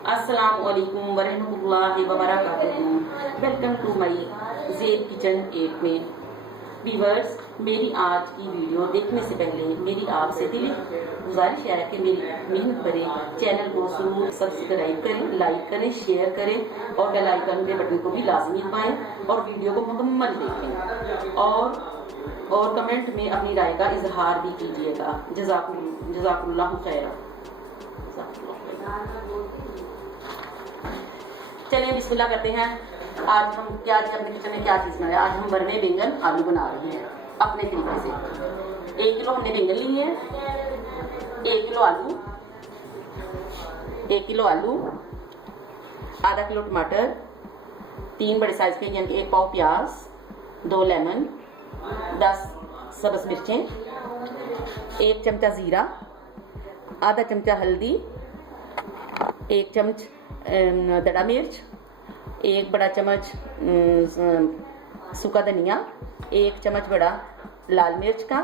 अस्सलाम वालेकुम वरहमतुल्लाहि वबरकातुहू। Welcome to my Zeb kitchen 8 में। व्यूअर्स, मेरी आज की वीडियो देखने से पहले मेरी आपसे दिली गुजारिश है कि मेरी मेहनत भरे चैनल को ज़रूर सब्सक्राइब करें, लाइक करें, शेयर करें और बेल आइकन के बटन को भी लाजमी दबाएं और वीडियो को मुकम्मल देखें और कमेंट में अपनी राय का इजहार भी कीजिएगा। जज़ाकुल्लाहु खैरा। चलिए बिस्मिल्लाह करते हैं। आज हम अपने किचन में क्या चीज़ बनाया। आज हम भरवे बैंगन आलू बना रहे हैं अपने तरीके से। 1 किलो हमने बैंगन लिए हैं, 1 किलो आलू, आधा किलो टमाटर, 3 बड़े साइज के यानी कि 1 पाव प्याज, 2 लेमन, 10 सब्ज़ मिर्चें, 1 चमचा ज़ीरा, आधा चमचा हल्दी, 1 चम्मच दड़ा मिर्च, 1 बड़ा चम्मच सूखा धनिया, 1 चम्मच बड़ा लाल मिर्च का,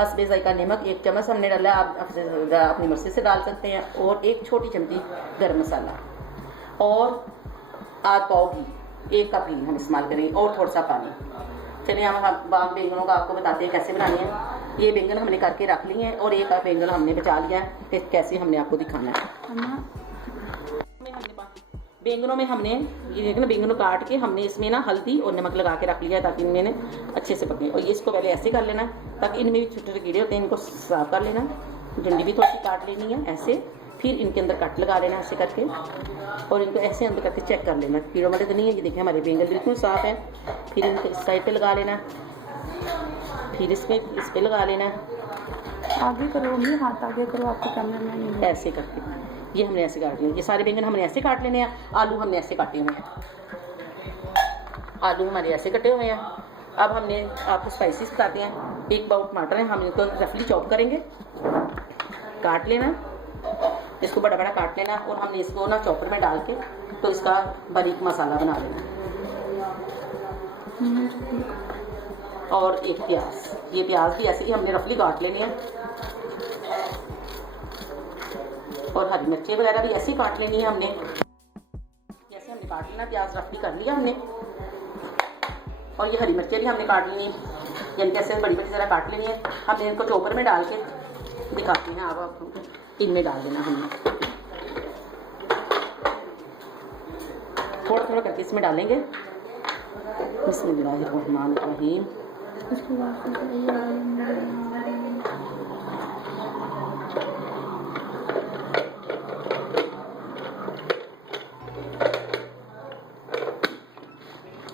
हस्बे ज़ायका नमक 1 चम्मच हमने डाला, आप अपनी मर्ज़ी से डाल सकते हैं, और 1 छोटी चमची गरम मसाला और आध पाव घी, 1 कप घी हम इस्तेमाल करेंगे और थोड़ा सा पानी। चलिए हम बैंगनों का आपको बताते हैं कैसे बनाने हैं। ये बैंगन हमने करके रख लिए हैं और 1 बैंगन हमने बचा लिया है, तो कैसे हमने आपको दिखाना है। बैंगनों में हमने ये देखना, बैंगनों काट के हमने इसमें ना हल्दी और नमक लगा के रख लिया है ताकि इनमें अच्छे से पके। और ये इसको पहले ऐसे कर लेना ताकि इनमें भी छोटे छोटे कीड़े होते हैं, इनको साफ कर लेना। डंडी भी थोड़ी सी काट लेनी है ऐसे, फिर इनके अंदर कट लगा लेना ऐसे करके, और इनको ऐसे अंदर करके चेक कर लेना कीड़ों वाले तो नहीं है। ये देखें हमारे बैंगन बिल्कुल साफ़ है। फिर इनको इस साइड पर लगा लेना, फिर इस पर लगा लेना। आगे करो, हाथ आगे करो, आपको कैमरा में ऐसे करके ये हमने ऐसे काट लिया। ये सारे बैंगन हमने ऐसे काट लेने हैं। आलू हमने ऐसे काटे हुए हैं, आलू हमारे ऐसे कटे हुए हैं। अब हमने आपको स्पाइसेस बताते हैं। 1 पाव टमाटर है, हम इनको रफली चॉप करेंगे, काट लेना, इसको बड़ा बड़ा काट लेना, और हमने इसको ना चॉपर में डाल के तो इसका बारीक मसाला बना लेना। और 1 प्याज, ये प्याज भी ऐसे ही हमने रफली काट लेने हैं, और हरी मिर्ची वगैरह भी ऐसे ही काट लेनी है हमने। जैसे हमने काट लेना, प्याज रफली कर लिया हमने, और ये हरी मिर्चें भी हमने काट लेनी है, यानी कैसे बड़ी बड़ी तरह काट लेनी है। हमने इनको चॉपर में डाल के दिखाते हैं, अब इनमें डाल देना हमने थोड़ा थोड़ा करके इसमें डालेंगे। बिस्मिल्लाहिर्रहमानिर्रहीम।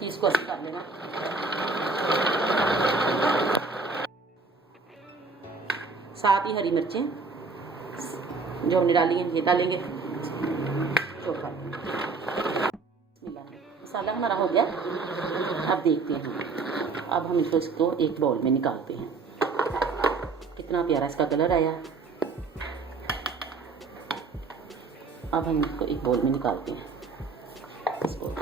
इसको ऐसे कर लेना। साथ ही हरी मिर्चें जो हमने डाली हैं ये डालेंगे। चोखा मसाला हमारा हो गया। अब देखते हैं, अब हम इसको एक बाउल में निकालते हैं। कितना प्यारा इसका कलर आया। अब हम इसको एक बाउल में निकालते हैं। इसको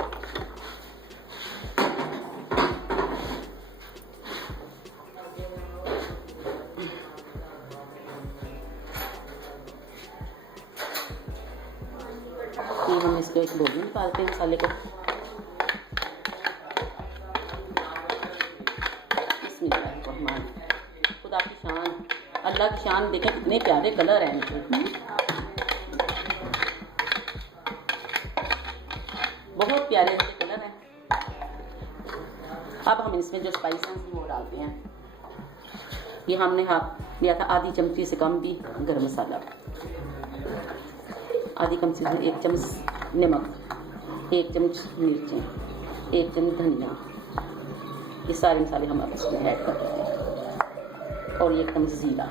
हम इसको एक बाउल में निकालते हैं मसाले को। बिस्मिल्लाहिर्रहमान। खुदा की शान, अल्लाह की शान, देखें कितने प्यारे कलर हैं इनके, बहुत प्यारे इनके कलर हैं। अब हम इसमें जो स्पाइस हैं वो डालते हैं। ये हमने लिया था आधी चमची से कम भी गरम मसाला, आधी चमची में 1 चम्मच नमक, 1 चम्मच मिर्चें, 1 चम्मच धनिया। ये सारे मसाले हम अब इसमें ऐड कर देते हैं, और 1 चम्मच ज़ीरा।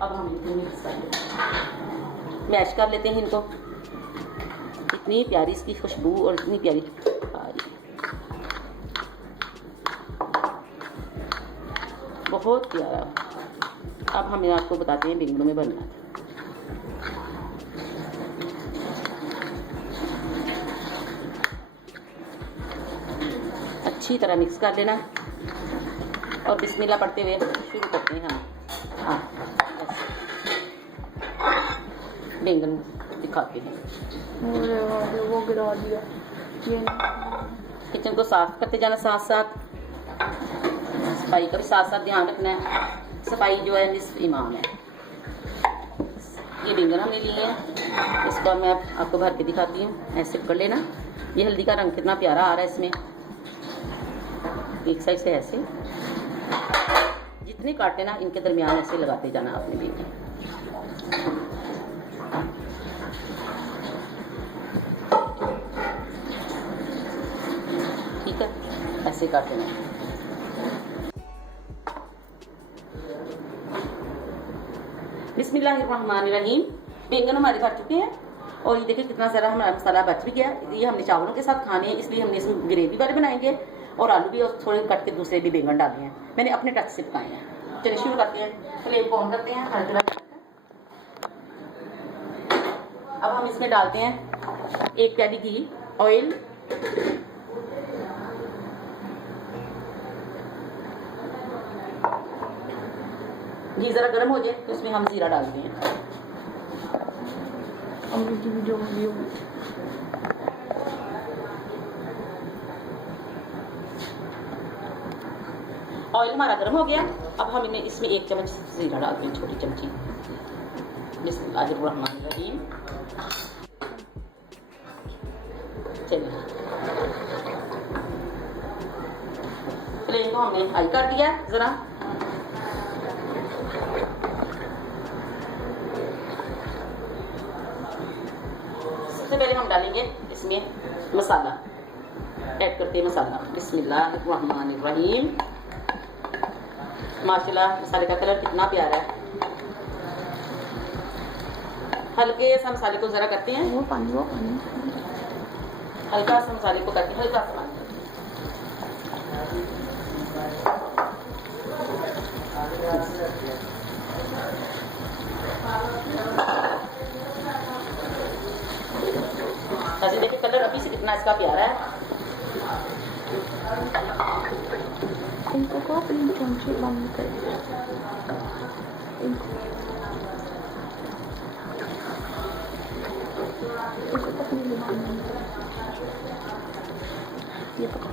अब हम मैश कर लेते हैं इनको। इतनी प्यारी इसकी खुशबू और इतनी प्यारी आ रही है, बहुत प्यारा। अब हम आपको बताते हैं बैंगनों में बनना है। अच्छी तरह मिक्स कर लेना और बिस्मिल्लाह पढ़ते हुए शुरू करते हैं हम। हाँ, बैंगन दिखाते हैं। और वो गिरा दिया ये किचन को साफ करते जाना, साथ साथ सफाई का भी साथ साथ ध्यान रखना है। सफाई जो है निस्फ ईमान है। ये बैंगन हमने लिए हैं, इसको मैं आपको भर के दिखाती हूँ। ऐसे कर लेना। ये हल्दी का रंग कितना प्यारा आ रहा है इसमें। एक साइड से ऐसे जितने काटे ना इनके दरमियान ऐसे लगाते जाना आपने बैंगन। ठीक है, ऐसे काट लेना। बिस्मिल्लाहिर्रहमानिर्रहीम। बैंगन हमारे भर चुके हैं और ये देखिए कितना सारा हमारा मसाला बच भी गया। ये हमने चावलों के साथ खाने हैं, इसलिए हमने इसमें ग्रेवी वाले बनाएंगे और आलू भी और थोड़े कट के दूसरे भी बैंगन डाले हैं। मैंने अपने टच से पकाए हैं। चलिए शुरू करते हैं। फ्लेम को ऑन करते हैं। हल्का अब हम इसमें डालते हैं 1 प्याली घी, ऑयल, घी जरा गर्म हो जाए तो उसमें हम जीरा डालते हैं। की वीडियो होगी। ऑयल हमारा गर्म हो गया। अब हम इसमें 1 चम्मच जीरा डालते हैं, छोटी चमची। बिस्मिल्लाहिर्रहमानिर्रहीम। चलिए, फ्लेम को हमने हाई कर दिया जरा। सबसे पहले हम डालेंगे इसमें मसाला। ऐड करते हैं मसाला। बिस्मिल्लाहिर्रहमानिर्रहीम। माशाल्लाह मसाले का कलर कितना प्यारा है। हल्के सा मसाले को जरा करते हैं, वो पानी हल्का सा मसाले को करते हैं, हल्का सा पानी। ऐसे देखिए कलर अभी से कितना इसका प्यारा है। इनको को अपनी चमची बंद कर इनको अपनी जुबान बंद कर। ये पकड़ो।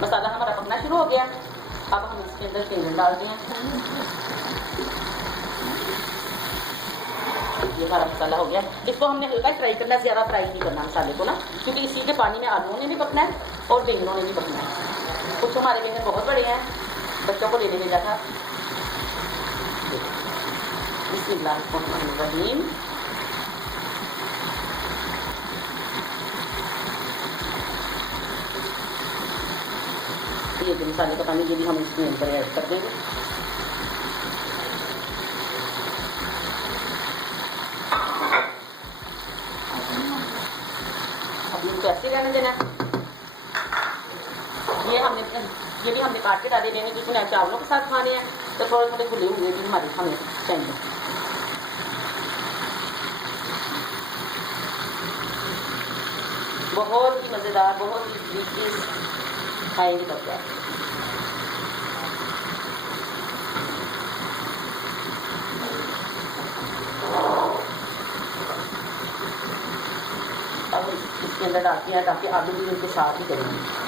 मसाला हमारा पकना शुरू हो गया। अब हम इसके अंदर बैंगन डालते हैं। ये हमारा मसाला हो गया। इसको हमने हल्का फ्राई करना, ज़्यादा फ्राई नहीं करना मसाले को ना, क्योंकि इसी के पानी में आलूओं ने भी पकना है और बैंगनों ने भी पकना है। कुछ हमारे बैंगन बहुत बड़े हैं, बच्चों को लेने भेजा था। बिस्मिल्लाहिर्रहमानिर्रहीम। ये जो मसाले का पानी ये भी हम इसमें अंदर ऐड कर देंगे। अब इनको ऐसे रहने देना। ये भी हमने काट के डाले देंगे, जिसमें चावलों के साथ खाने हैं तो थोड़े थोड़े खुले हुए भी हमारे हमें चाहिए। बहुत ही मज़ेदार, बहुत ही डिलीशियस खाएंगे तब क्या। अब इसके अंदर डालते हैं ताकि आलू भी इनके साथ ही करेंगे।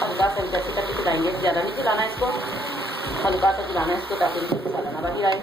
हल्का सा जैसे करके चलाएंगे, ज़्यादा नहीं चलाना है इसको, हल्का सा चलाना है इसको ताकि मसाला ना बाहर आए।